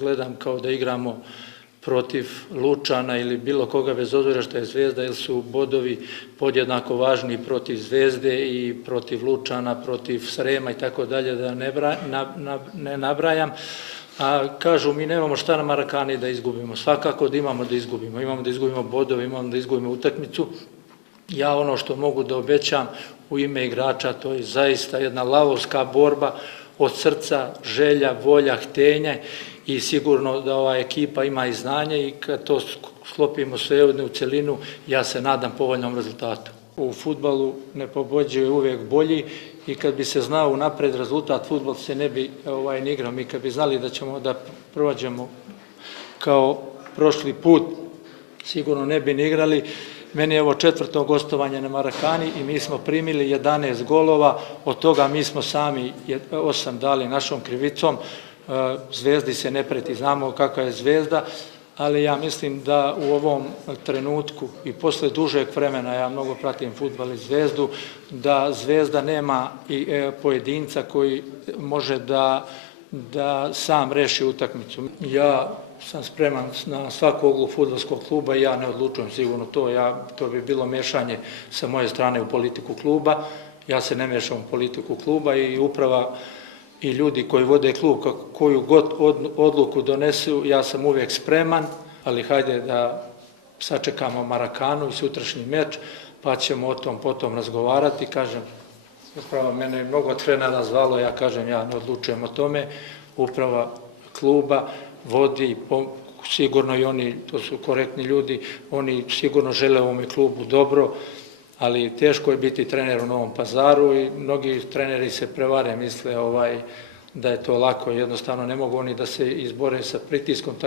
gledam kao da igramo protiv Lučana ili bilo koga bez obzira što je Zvezda, jer su bodovi podjednako važni protiv Zvezde i protiv Lučana, protiv Srema i tako dalje, da ne nabrajam. A kažu, mi nemamo šta na Marakani da izgubimo. Svakako da imamo da izgubimo. Imamo da izgubimo bodove, imamo da izgubimo utakmicu. Ja ono što mogu da obećam u ime igrača, to je zaista jedna lavovska borba od srca, želja, volja, htenje i sigurno da ova ekipa ima i znanje i kad to sklopimo sve u celinu, ja se nadam povoljnom rezultatu. U fudbalu ne pobeđuje uvijek bolji i kad bi se znao unapred rezultat, fudbal se ne bi ni igrao. Mi kad bi znali da ćemo da prođemo kao prošli put, sigurno ne bi ni igrali. Meni je ovo 4. gostovanje na Marakani i mi smo primili 11 golova, od toga mi smo sami 8 dali našom krivicom. Zvezdi se ne preti, znamo kakva je Zvezda, ali ja mislim da u ovom trenutku i posle dužeg vremena, ja mnogo pratim fudbal i Zvezdu, da Zvezda nema i pojedinca koji može da sam reši utakmicu. Ja sam spreman na svaku oglu fudbalskog kluba i ja ne odlučujem sigurno to. To bi bilo mešanje sa moje strane u politiku kluba. Ja se ne mešam u politiku kluba i uprava i ljudi koji vode klub, koju god odluku donesu, ja sam uvijek spreman, ali hajde da sačekamo Marakanu i sutrašnji meč, pa ćemo o tom potom razgovarati. Kažem, upravo mene je mnogo trenera zvalo, ja kažem, ja ne odlučujem o tome, uprava kluba vodi, sigurno i oni, to su korektni ljudi, oni sigurno žele ovome klubu dobro, ali teško je biti trener u Novom Pazaru i mnogi treneri se prevare, misle da je to lako, jednostavno ne mogu oni da se izbore sa pritiskom.